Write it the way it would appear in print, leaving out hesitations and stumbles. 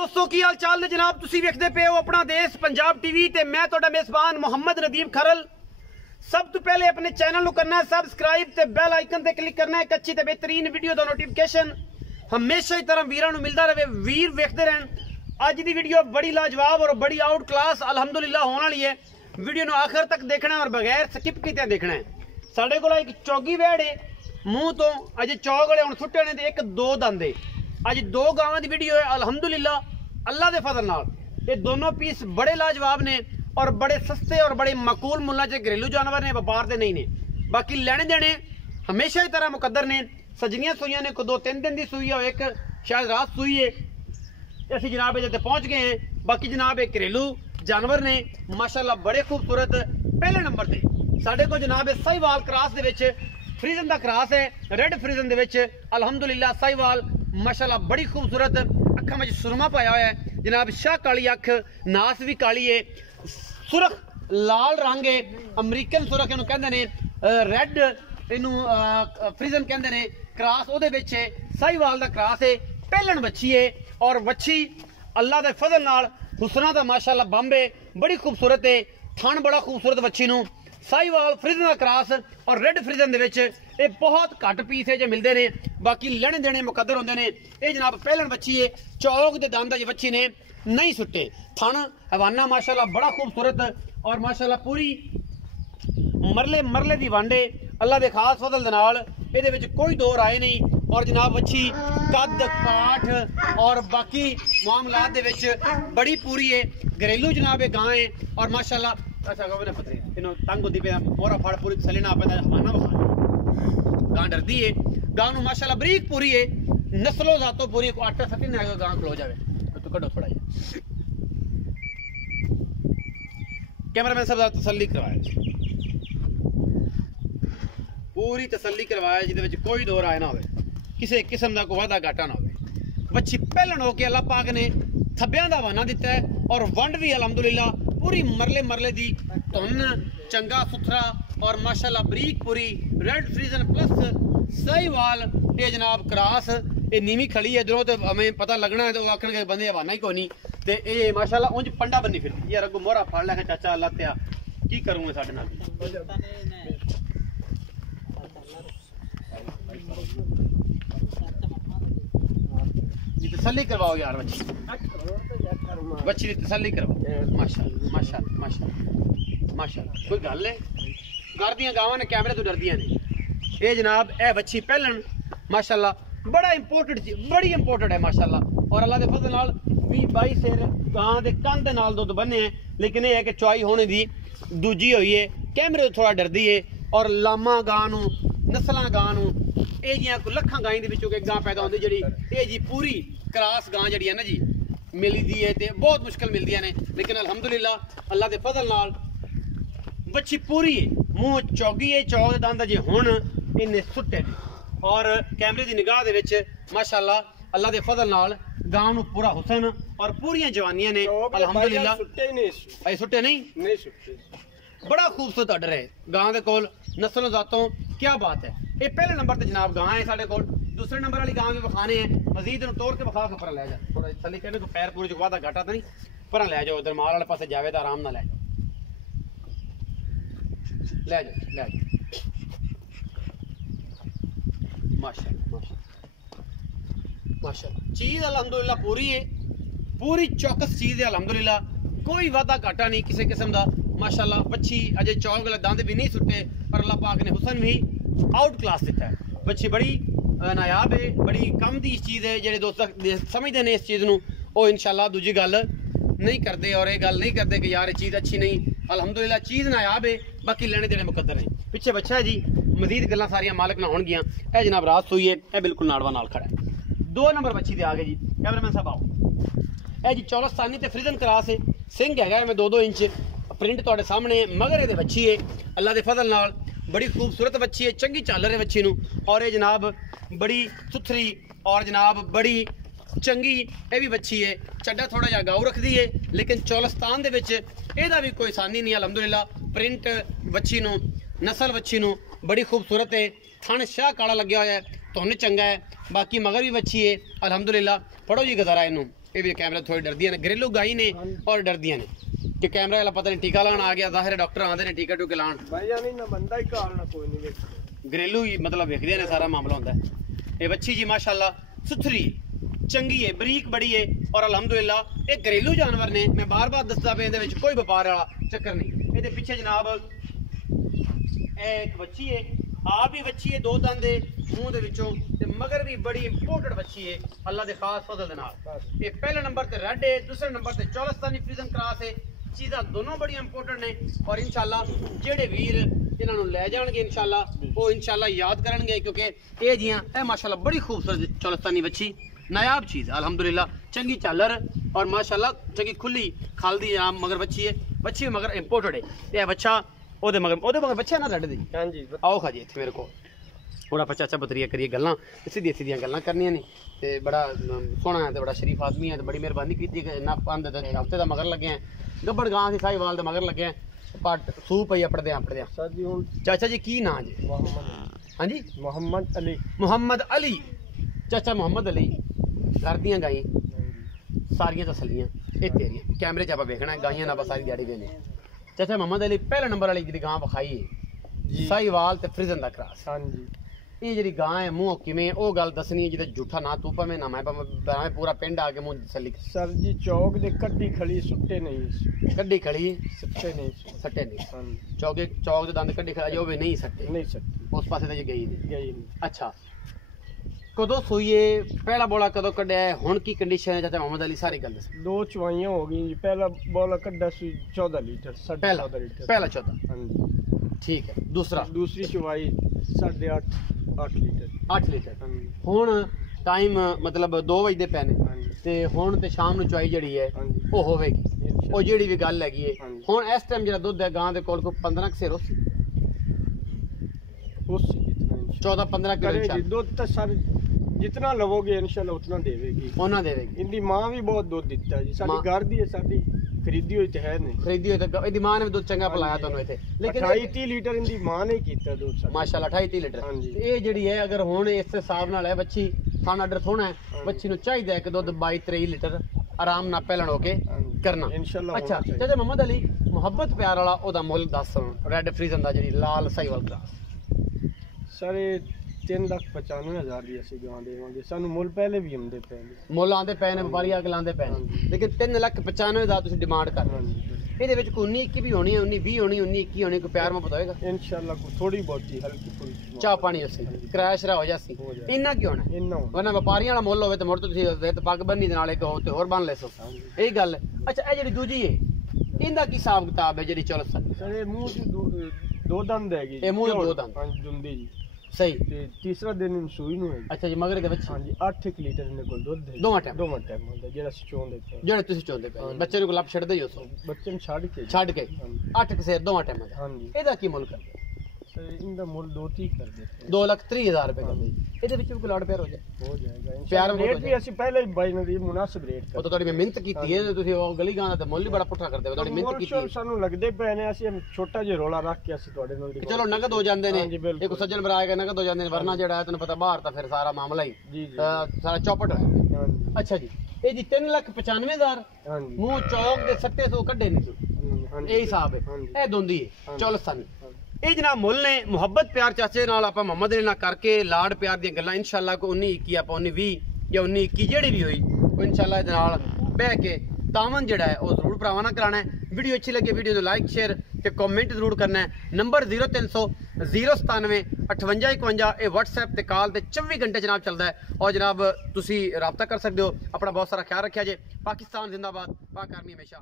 दोस्तों की हाल चाल ने जनाब तुसी वेखदे पे हो अपना देश पंजाब टीवी ते मैं तुहाडा मेजबान मोहम्मद नदीम खरल। सब तो पहले अपने चैनल को करना है सबसक्राइब ते बेल आइकन ते क्लिक करना है। एक अच्छी ते बेहतरीन वीडियो दा नोटिफिकेशन हमेशा ही तरह वीरां नूं मिलदा रहे, वीर वेखदे रहन। अज दी वीडियो बड़ी लाजवाब और बड़ी आउट क्लास अलहमदुलिल्लाह होने वाली है। वीडियो नूं आखिर तक देखना है और बगैर स्किप कीते देखना है। साडे कोल एक चौगी वैड़ है, मूँह तो अजे चौग वाले हुण सुट्टे ने ते एक दो दंद है। अज दो गावां दी वीडियो है अल्हम्दुलिल्लाह अल्लाह दे फजल नाल। ये दोनों पीस बड़े लाजवाब ने और बड़े सस्ते और बड़े मकूल मुल्लां च घरेलू जानवर ने, व्यापार दे नहीं ने। बाकी लैने देने हमेशा की तरह मुकद्दर ने। सजनियां सूइयां ने, को 2-3 दिन की सूई है, एक शायद रात सूई है। असीं जनाब इत्थे पहुंच गए हैं। बाकी जनाब एक घरेलू जानवर ने माशाअल्लाह बड़े खूबसूरत। पहले नंबर ते साडे को जनाब साहिवाल क्रॉस दे विच फ्रीजन दा क्रॉस है, रेड फ्रीजन दे विच अल्हम्दुलिल्लाह साहिवाल माशाअल्लाह बड़ी खूबसूरत। अखां में सुरमा पाया हुआ है जनाब, शाह काली अख, नास भी काली है, सुरख लाल रंग है, अमरीकन सुरख इनू कहंदे ने, रेड इनू फ्रीजन कहंदे ने। क्रॉस ओदे विच है, साहिवाल दा क्रॉस है, पहलन बच्ची है और बच्ची अल्लाह दे फजल नाल हुसना दा माशाअल्लाह बंबे बड़ी खूबसूरत है। थन बड़ा खूबसूरत बच्ची नू। साहिवाल फ्रीजन का क्रॉस और रेड फ्रीजन दे विच ये बहुत घट पीस है जो मिलते हैं। बाकी लेने देने मुकद्दर होंदे ने। ये जनाब पहलन बच्ची है, चौक दे दंद अज बच्ची ने नहीं सुट्टे। थन हवाना माशाअल्लाह बड़ा खूबसूरत और माशाअल्लाह पूरी मरले मरले दी वांडे अल्लाह दे खास फजल दे नाल। इहदे विच कोई दो राय नहीं। और जनाब बच्ची कद काठ और बाकी मामलात दे विच बड़ी पूरी है। घरेलू जनाब गां है और माशाअल्लाह अच्छा गोबने पतरे इनो तंग होती पे मोरा फाड़ पूरी तसली ना पैदा हवाना बखा। गां डरदी है, गां नू माशाअल्लाह बरीक पूरी है, नस्लो जातो पूरी को 8-7 दिन आगे गां खलो जावे तो कड्डो थोड़ा जिहा। कैमरामैन साहब तसल्ली करवाया, पूरी तसल्ली करवाया जिहदे विच कोई दो राय ना होवे, किसी किस्म का कोई वादा घाटा ना होवे। बच्ची पहलन होके अल्लाह पाक ने थब्बियां दा हवाना दिता है और वंड भी अल्हम्दुलिल्लाह पूरी मरले मरले दी धुन चंगा सुथरा और माशाअल्लाह बरीक पूरी। रेड फ्रीजन प्लस साहिवाल ये जनाब क्रॉस ये नीवी खड़ी है। इधरों तो हमें पता लगना है तो आखन के बंदे हवाना ही कोई नहीं। तो ये माशाअल्लाह उंज पंडा बनी फिर यार अगो मोहरा फड़ लैके चाचा अल्लाह त्या की करूंगे साडे नाल। तसल्ली करवाओ यार बच्ची, बच्ची की तसल्ली करवाओ। माशाअल्लाह माशाअल्लाह माशाअल्लाह माशाअल्लाह कोई गल है। घर दियां गावां ने कैमरे तो डरदियां ने। ये जनाब ए बच्ची पहलन माशाअल्लाह बड़ा इंपोर्टेड बड़ी इंपोर्टेड है माशाअल्लाह। और अल्लाह के फजल नाल 20-22 सिर गां दे कंध दे नाल दुध बने हैं। लेकिन ये है कि चुआई होने दी दूजी हुई है, कैमरे तो थोड़ा डरदी है। और लामा गां नू नस्लां गां नू ये जियां कोई लखां गाईं दे विचों एक गां पैदा होंदी जेड़ी ये जी पूरी क्रॉस गां जड़ी है ना जी मिली दी है। तो बहुत मुश्किल मिलदियां ने। लेकिन अल्हम्दुलिल्लाह अल्लाह के फजल नाल बच्ची पूरी है, मूँह चौगी है, चौक दे दंद अजे हुण इन्ने सुट्टे ने। और कैमरे की निगाह दे विच माशाअल्लाह अल्लाह के फजल नाल गां नू पूरा हुसन और पूरियां जवानियां ने अल्हम्दुलिल्लाह। सुट्टे नहीं सुट्टे, बड़ा खूबसूरत ऑर्डर है गां दे कोल नस्लों जातों। क्या बात है। ये पहले नंबर ते जनाब गां है साडे कोल। दूसरे नंबर वाली गां भी बखाने हैं, मजीद तोड़ के बखा पर लै जा थोड़ा थली कहने को पैर पूरे वादा घाटा तो नहीं पर लै जाओ। उधर माल वाले पासे जावे तो आराम ना लै जाओ, लै जाओ लै जाओ। माशाअल्लाह माशाअल्लाह माशाअल्लाह चीज अल्हम्दुलिल्लाह पूरी है, पूरी चौकस चीज है अल्हम्दुलिल्लाह। कोई वादा घाटा नहीं किसी किस्म का माशाअल्लाह। बच्ची अजय चौक वाले दंद भी नहीं सुट्टे पर अल्लाह पाक ने हुसन भी आउट क्लास दिता है। बच्ची बड़ी नायाब है, बड़ी कम दी चीज़ है। जेडे दोस्त समझते हैं इस चीज़ को वो इंशाअल्लाह दूजी गल नहीं करते और ये गल नहीं करते कि यार ये चीज़ अच्छी नहीं। अल्हम्दुलिल्लाह चीज़ नायाब है, बाकी लेने देने मुकद्दर है। पिछे बच्चा है जी, मजीद गल्लां सारियां मालिक ना होणगियां। यह जनाब रात सूई है, यह बिल्कुल नाड़वा नाल खड़ा है। 2 नंबर बच्ची दे आ गए जी। कैमरामैन साहब आओ। यह जी चौलस्तानी ते फ्रीजन क्रॉस है, सिंह है मैं 2-2 इंच प्रिंट तुहाडे सामने। मगर ये बच्ची है अल्लाह के फजल नाल बड़ी खूबसूरत बच्ची है, चंगी चालर है बच्ची नू। और ये जनाब बड़ी सुथरी और जनाब बड़ी चंगी ये भी बच्ची है। चड्डा थोड़ा जहा गाऊ रखती है लेकिन चौलस्तान दे विच एहदा भी कोई आसानी नहीं अल्हम्दुलिल्लाह। प्रिंट बच्ची नू नस्ल बच्ची नू बड़ी खूबसूरत है। थन शाह काला लग्या हुआ है, धुन चंगा है। बाकी मगर भी बच्ची है अल्हम्दुलिल्लाह। पढ़ो जी गजारा इनू ये भी कैमरा थोड़ी डरदियां ने, घरेलू गाई ने और डरदियां ने कि कैमरा वाला पता नहीं टीका लाने आ गया, जाहिर है डॉक्टर आंदे ने टीका टूके लान, घरेलू ही मतलब वेखदे ने, सारा मामला होंदा है। ये बच्ची जी माशाल्लाह सुथरी चंगी है, बरीक बड़ी है और अल्हम्दुलिल्लाह एक घरेलू जानवर ने। मैं बार बार दसदा पे इहदे विच कोई व्यापार वाला चक्कर नहीं। इहदे पीछे जनाब एक बच्ची है, आप भी बच्ची है, दो दंद है मुंह दे विचों ते मगर भी बड़ी इंपोर्टेंट बच्ची है अल्लाह दे खास फजल दे नाल। ये पहले नंबर ते रेड है, दूसरे नंबर ते चौलस्तानी फ्रीजन क्रॉस है। चीज़ां दोनों बड़ी इंपोर्टेंट ने और इंशाल्लाह जेड़े वीर इन्हां नूं लै जाणगे इंशाल्लाह वो इंशाल्लाह याद करनगे, क्योंकि ये जियां ए माशाल्लाह बड़ी खूबसूरत चौलस्तानी बच्ची, नायाब चीज़ अल्हम्दुलिल्लाह, चंगी चालर और माशाल्लाह चंगी खुली खालदी आम मगर बच्ची है, बच्ची मगर इंपोर्टेड है। ये बच्चा ओदे मगर बच्चा ना रेड दी। हां जी आओ खा जी इत्थे मेरे को थोड़ा पचा चा बतरिया करिए गल्लां, सीधी सीधी गल्लां करनियां ने ते बड़ा सोहना है ते बड़ा शरीफ आदमी है ते बड़ी मेहरबानी कीती कि ना पंद हफ्ते दा मगर लगे हैं, गब्बड़ गां दी साहिवाल दे मगर लगे हैं, पट सूप पई अपड़दे सर जी। हुन चाचा जी की नाम जी? हां जी मोहम्मद अली। मोहम्मद अली चाचा मोहम्मद अली, घर दियां गाई सारियां तसलियां ये तेरियां, कैमरे च आप वेखना गाइयां ना सारी दिहाड़ी देने। चाचा मोहम्मद अली पहले नंबर वाली जी गां विखाई है साहिवाल ते फ्रीजन दा क्रॉस। हां जी ये जी गां है मुंह किवें ओ गल दसनी है जिते झूठा ना तू पवे ना मैं पवे, पूरा पिंड आके मुंह तसली। सर जी चौक दे कड्डी खड़ी सुट्टे नहीं, कड्डी खड़ी सट्टे नहीं, सट्टे नहीं। चौक दे दंद कड्डी खड़ा जो भी नहीं सट्टे, नहीं सट्टे उस पासे ते गई नहीं। अच्छा कदों सुईए पहला बोला कदों कड्या है, हुण की कंडीशन है चाचा मोहम्मद अली सारी गल दस। दो चवाइयां हो गई जी, पहला बोला कड्डा सुई 14 लीटर, 14.5 लीटर पहला 14। हां जी ठीक है। दूसरी चवाई 8.5 लीटर 8 लीटर। हुण टाइम मतलब 2 बजे पे ने ते हुण ते शाम ਨੂੰ ਚਵਾਈ ਜਿਹੜੀ ਹੈ ਉਹ ਹੋਵੇਗੀ, ਉਹ ਜਿਹੜੀ ਵੀ ਗੱਲ ਹੈਗੀ ਹੈ। ਹੁਣ ਇਸ ਟਾਈਮ ਜਿਹੜਾ ਦੁੱਧ ਹੈ ਗਾਂ ਦੇ ਕੋਲ ਕੋ 15 ਕਿਲੋ ਸੀ 14-15 किलो दूध तो सर जितना लवोगे इंशाल्लाह उतना देवेगी, उतना देवेगी। इनकी मां भी बहुत दूध देता है जी, साडी घर दी है, साडी खरीदी हुई तो है नहीं, खरीदी हुई तो इनकी मां ने भी दूध चंगा पिलाया ਤੁਹਾਨੂੰ इथे। लेकिन 28-30 लीटर इनकी मां ने कीता दूध माशाल्लाह 28-30 लीटर। ये ਜਿਹੜੀ है अगर ਹੁਣ ਇਸ ਹਿਸਾਬ ਨਾਲ ਹੈ ਬੱਚੀ ਖਾਣਾ ਆਰਡਰ ਥੋਣਾ ਹੈ, ਬੱਚੀ ਨੂੰ ਚਾਹੀਦਾ ਹੈ ਕਿ ਦੁੱਧ 22-23 ਲੀਟਰ ਆਰਾਮ ਨਾਲ ਪਹਿਲਣ ਹੋ ਕੇ ਕਰਨਾ इंशाल्लाह। अच्छा ਚਾਚਾ ਮੁਹੰਮਦ ਅਲੀ ਮੁਹੱਬਤ ਪਿਆਰ ਵਾਲਾ ਉਹਦਾ ਮੁੱਲ ਦੱਸ ਰੈਡ ਫਰੀਜ਼ਨ ਦਾ ਜਿਹੜੀ ਲਾਲ ਸਾਈਵਾਲ ਕਰਾਸ। सारे 3,95,000 ਦੀ ਅਸੀਂ ਗਾਂ ਦੇਵਾਂਗੇ, ਸਾਨੂੰ ਮੁੱਲ ਪਹਿਲੇ ਵੀ ਆਉਂਦੇ ਪਏ ਨੇ, ਮੁੱਲ ਆਉਂਦੇ ਪਏ ਨੇ, ਵਪਾਰੀ ਆ ਕੇ ਲਾਉਂਦੇ ਪਏ ਨੇ, ਲੇਕਿਨ 3,95,000 ਤੁਸੀਂ ਡਿਮਾਂਡ ਕਰ ਰਹੇ ਹੋ। ਇਹਦੇ ਵਿੱਚ ਕੋਈ 19-21 ਵੀ ਹੋਣੀ ਹੈ, 19-20 ਹੋਣੀ, 19-21 ਹੋਣੀ, ਕੋਈ ਪਿਆਰ ਮੁਹੱਬਤ ਹੋਏਗਾ इंशाल्लाह, ਕੋਈ ਥੋੜੀ ਬਹੁਤੀ ਹਲਕੀ ਫੁਲਕੀ ਚਾਹ ਪਾਣੀ ਅਸੀਂ ਕ੍ਰੈਸ਼ ਰਾ ਹੋ ਜਾਸੀ ਇੰਨਾ ਕੀ ਹੋਣਾ ਇੰਨਾ, ਵਰਨਾ ਵਪਾਰੀਆਂ ਵਾਲਾ ਮੁੱਲ ਹੋਵੇ ਤੇ ਮੁੜ ਤੁਸੀਂ ਤੇ ਪੱਗ ਬੰਨੀ ਦੇ ਨਾਲ ਇੱਕ ਹੋਰ ਤੇ ਹੋਰ ਬੰਨ ਲੈ ਸੋ, ਇਹ ਗੱਲ। ਅੱਛਾ ਇਹ ਜਿਹੜੀ ਦੂਜੀ ਹੈ ਇਹਦਾ ਕੀ ਹਿਸਾਬ ਕਿਤਾਬ ਹੈ ਜਿਹੜੀ ਚਲੋ ਸਰ ਇਹ ਮੂੰਹ ਚ ਦੋ ਦੰਦ ਹੈਗੇ, ਇਹ ਮੂੰਹ ਦੋ ਦੰਦ ਜੁੰਦੀ ਜੀ सही ते तीसरा दिन सूई नु है। अच्छा जी मगर दे बच्चे हां जी 8 लीटर इने कोल दूध है दोवां टाइम होंदा जेड़ा चोंदे पे, जेड़ा तुसी चोंदे पे बच्चे नु लप छड़ दे हो सो बच्चे नु छड़ के 8 के से दोवां टाइम हां जी। एदा की मुल्ल कर सर इंदा मुल्ल 2.30 कर दे 2,30,000 रुपए कर दे। एदे विच भी लाड़ प्यार हो जाएगा इंशाल्लाह। प्यार रेट भी ਅਸੀਂ ਪਹਿਲੇ ਹੀ ਬਾਈ ਨੇ ਮੁਨਾਸਿਬ ਰੇਟ ਕਰ, ਉਹ ਤਾਂ ਤੁਹਾਡੀ ਮੈਂ ਮਿਹਨਤ ਕੀਤੀ ਹੈ, ਤੁਸੀਂ ਉਹ ਗਲੀ ਗਾਂ ਦਾ ਮੁੱਲ ਹੀ ਬੜਾ ਪੁੱਠਾ ਕਰਦੇ ਹੋ, ਤੁਹਾਡੀ ਮਿਹਨਤ ਕੀਤੀ ਹੈ। ਸਾਨੂੰ ਲੱਗਦੇ ਪਏ ਨੇ ਅਸੀਂ ਛੋਟਾ ਜਿਹਾ ਰੋਲਾ ਰੱਖ ਕੇ ਅਸੀਂ ਤੁਹਾਡੇ ਨਾਲ ਚਲੋ ਨਗਦ ਹੋ ਜਾਂਦੇ ਨੇ, ਇੱਕ ਸੱਜਣ ਭਰਾ ਆਏਗਾ ਨਗਦ ਹੋ ਜਾਂਦੇ ਨੇ, ਵਰਨਾ ਜਿਹੜਾ ਹੈ ਤੈਨੂੰ ਪਤਾ ਬਾਹਰ ਤਾਂ ਫਿਰ ਸਾਰਾ ਮਾਮਲਾ ਹੀ ਸਾਰਾ ਚੌਪਟ ਹੋਇਆ। ਅੱਛਾ ਜੀ ਇਹ ਜੀ 3,95,000 ਮੂੰਹ ਚੌਕ ਦੇ ਸੱਟੇ ਤੋਂ ਕੱਢੇ ਨਹੀਂ ਤੁਸੀਂ, ਇਹ ਹਿਸਾਬ ਹੈ, ਇਹ ਦੁੰਦੀ ਹੈ ਚੌਲਸਤਾਨੀ। ਇਹ ਜਨਾਬ ਮੁੱਲ ਨੇ ਮੁਹੱਬਤ ਪਿਆਰ ਚਾਚੇ ਨਾਲ ਆਪਾਂ ਮੁਹੰਮਦ ਅਲੀ ਨਾਲ ਕਰਕੇ ਲਾੜ ਪਿਆਰ ਦੀਆਂ ਗੱਲਾਂ ਇੰਸ਼ਾਅੱਲਾ ਕੋ 19-21 ਆਪਾਂ 19-20 ਜਾਂ 19-21 ਜਿਹੜੀ ਵੀ ਹੋਈ ਉਹ ਇੰਸ਼ਾਅੱਲਾ ਇਹਦੇ ਨਾਲ ਬਹਿ ਕੇ ਤਾਮਨ ਜਿਹੜਾ ਹੈ ਉਹ ਜ਼ਰੂਰ ਭਰਾਵਾਂ ਨਾਲ ਕਰਾਣਾ ਹੈ। ਵੀਡੀਓ ਅੱਛੀ ਲੱਗੇ ਵੀਡੀਓ ਨੂੰ ਲਾਈਕ ਸ਼ੇਅਰ ਤੇ ਕਮੈਂਟ ਜ਼ਰੂਰ ਕਰਨਾ ਹੈ। ਨੰਬਰ 0300 097 5851 ਇਹ WhatsApp ਤੇ ਕਾਲ ਤੇ 24 ਘੰਟੇ ਜਨਾਬ ਚੱਲਦਾ ਹੈ ਔਰ ਜਨਾਬ ਤੁਸੀਂ ਰਾਬਤਾ ਕਰ ਸਕਦੇ ਹੋ। ਆਪਣਾ ਬਹੁਤ ਸਾਰਾ ਖਿਆਲ ਰੱਖਿਆ ਜੇ। ਪਾਕਿਸਤਾਨ ਜ਼ਿੰਦਾਬਾਦ, ਪਾਕ ਆਰਮੀ ਹਮੇਸ਼ਾ।